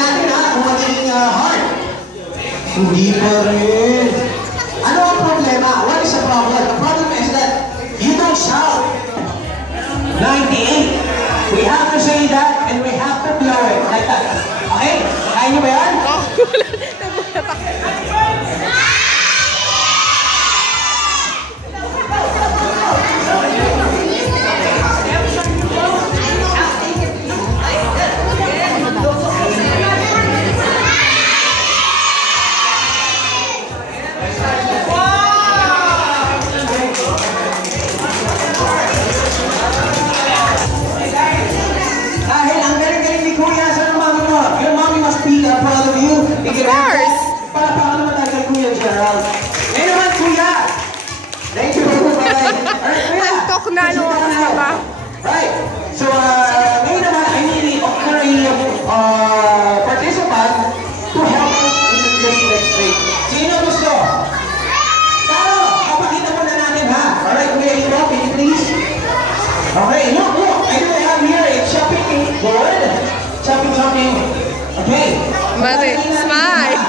natin ha, kung magiging hard. Hindi pa rin. Ano ang problema? What is the problem? The problem is that you don't shout. 98. We have to say that and we have to blow it like that. Okay? Kaya nyo ba yan? Of course! Palakpakan naman tayo kay Kuya Gerald. Ngayon naman, Kuya! Thank you. Alright, Kuya! Antok na, ano ba? Right. So, ngayon naman, I need a participant to help us in the straight leg straight. Sino gusto? Taro! Kapakita mo na natin, ha? Alright, Kuya Ito, can you please? Okay, look. I do have here a chopping board. Chopping. Okay. Mari, smile.